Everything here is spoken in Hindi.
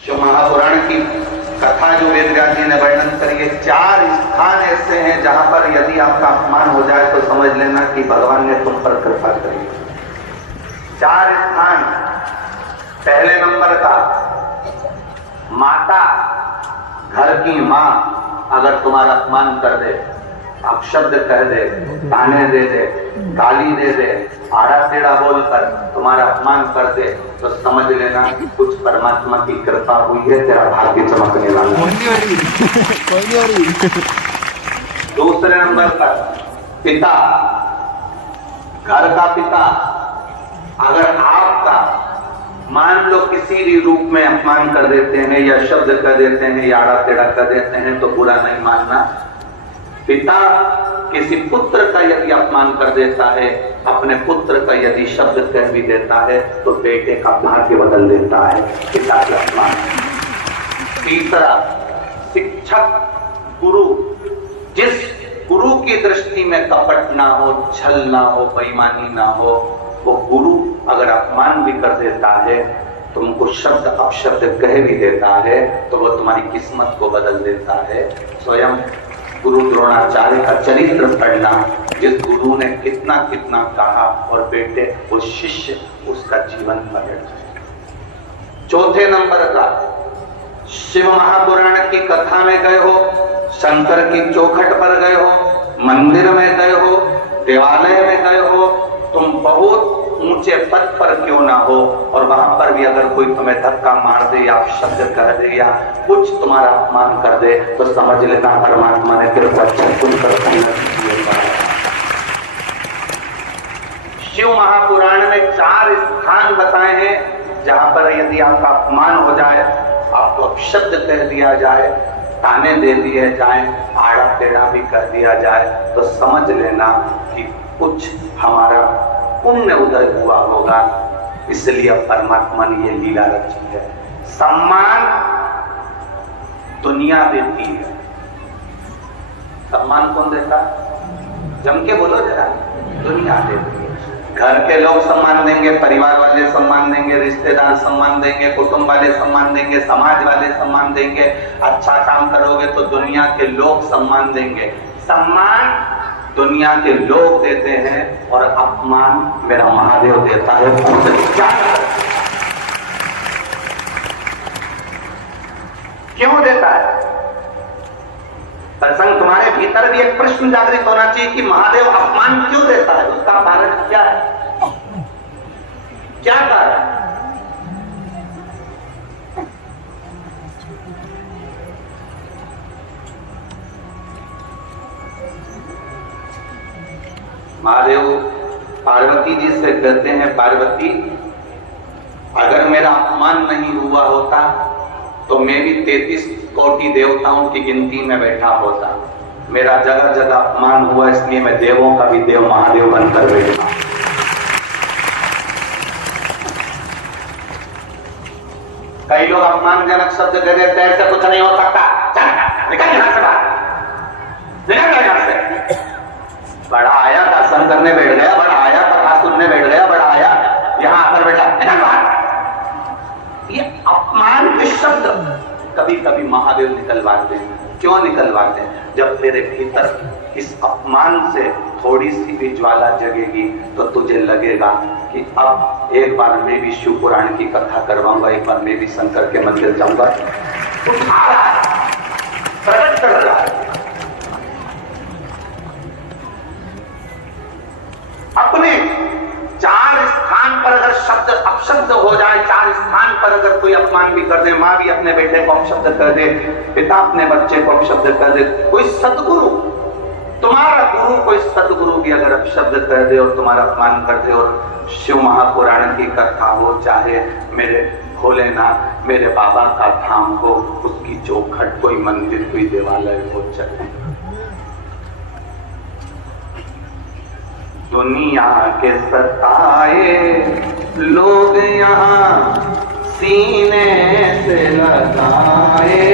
जो महापुराण की कथा जो वेद व्यास जी ने वर्णन करी है, 4 स्थान ऐसे हैं जहां पर यदि आपका अपमान हो जाए तो समझ लेना कि भगवान ने तुम पर कृपा करी। 4 स्थान। पहले नंबर का, माता, घर की मां अगर तुम्हारा अपमान कर दे, अपशब्द कह दे, ताने दे दे, गाली दे दे, आड़ा टेढ़ा बोलकर तुम्हारा अपमान कर दे, तो समझ लेना कुछ परमात्मा की कृपा हुई है, तेरा भाग्य चमकने वाला। दूसरे नंबर पर पिता, घर का पिता अगर आपका मान लो किसी भी रूप में अपमान कर देते हैं या शब्द कर देते हैं या आड़ा टेढ़ा कर देते हैं तो बुरा नहीं मानना। पिता किसी पुत्र का यदि अपमान कर देता है, अपने पुत्र का यदि शब्द कह भी देता है तो बेटे का भाग्य बदल देता है पिता के अपमान। तीसरा, शिक्षक, गुरु, जिस गुरु की दृष्टि में कपट ना हो, छल ना हो, बेईमानी ना हो, वो गुरु अगर अपमान भी कर देता है, तुमको शब्द अपशब्द कह भी देता है, तो वो तुम्हारी किस्मत को बदल देता है। स्वयं गुरु द्रोणाचार्य का चरित्र पढ़ना, जिस गुरु ने कितना कितना कहा और बेटे वो शिष्य उसका जीवन पलट जाए। चौथे नंबर का, शिव महापुराण की कथा में गए हो, शंकर की चौखट पर गए हो, मंदिर में गए हो, देवालय में गए हो, तुम बहुत ऊंचे पद पर क्यों ना हो और वहां पर भी अगर कोई तुम्हें धक्का मार दे या शब्द कह दे या कुछ तुम्हारा अपमान कर दे तो समझ लेना परमात्मा ने कृपा सुनकर। शिव महापुराण में 4 स्थान बताए हैं जहां पर यदि आपका अपमान हो जाए, आपको अपशब्द कह दिया जाए, ताने दे दिए जाए, आड़ा टेढ़ा भी कर दिया जाए, तो समझ लेना कि कुछ हमारा पुण्य उदय हुआ होगा, इसलिए परमात्मा ने ये लीला रची है। सम्मान दुनिया देती है। सम्मान कौन देता? जम के बोलो जरा। दुनिया देती है। घर के लोग सम्मान देंगे, परिवार वाले सम्मान देंगे, रिश्तेदार सम्मान देंगे, कुटुंब वाले सम्मान देंगे, समाज वाले सम्मान देंगे। अच्छा काम करोगे तो दुनिया के लोग सम्मान देंगे। सम्मान दुनिया के लोग देते हैं और अपमान मेरा महादेव देता है। क्यों देता है? प्रसंग तुम्हारे भीतर भी एक प्रश्न जागृत होना चाहिए कि महादेव अपमान क्यों देता है, उसका कारण क्या है? क्या कारण? महादेव पार्वती जी से कहते हैं, पार्वती अगर मेरा अपमान नहीं हुआ होता तो मैं भी 33 कोटि देवताओं की गिनती में बैठा होता। मेरा जगह जगह अपमान हुआ इसलिए मैं देवों का भी देव महादेव बनकर बैठा। कई लोग अपमानजनक शब्द कह देते हैं, ऐसे कुछ नहीं हो सकता, निकल यहां से बाहर, निकल यहां से। बड़ा आया दर्शन करने बैठ गया, बड़ा आया कथा सुनने बैठ गया, बड़ा आया यहां आकर बैठा। ये अपमान के शब्द कभी कभी महादेव निकलवाते हैं। क्यों निकलवाते हैं? जब तेरे भीतर इस अपमान से थोड़ी सी भी ज्वाला जगेगी तो तुझे लगेगा कि अब एक बार मैं भी शिव पुराण की कथा करवाऊंगा, एक बार मैं भी शंकर के मंदिर जाऊंगा। प्रकट कर रहा है। अपने 4 स्थान पर अगर शब्द अपशब्द हो जाए, 4 स्थान पर अगर कोई अपमान भी कर दे, माँ भी अपने बेटे को अपशब्द कर दे, पिता अपने बच्चे को अपशब्द कर दे, कोई सदगुरु, तुम्हारा गुरु कोई सदगुरु भी अगर अपशब्द कर दे और तुम्हारा अपमान कर दे, और शिव महापुराण की कथा हो, चाहे मेरे भोलेनाथ, मेरे बाबा का धाम हो, उसकी चौखट, कोई मंदिर, कोई देवालय हो, चले दुनिया के सताए लोग यहाँ सीने से लगाए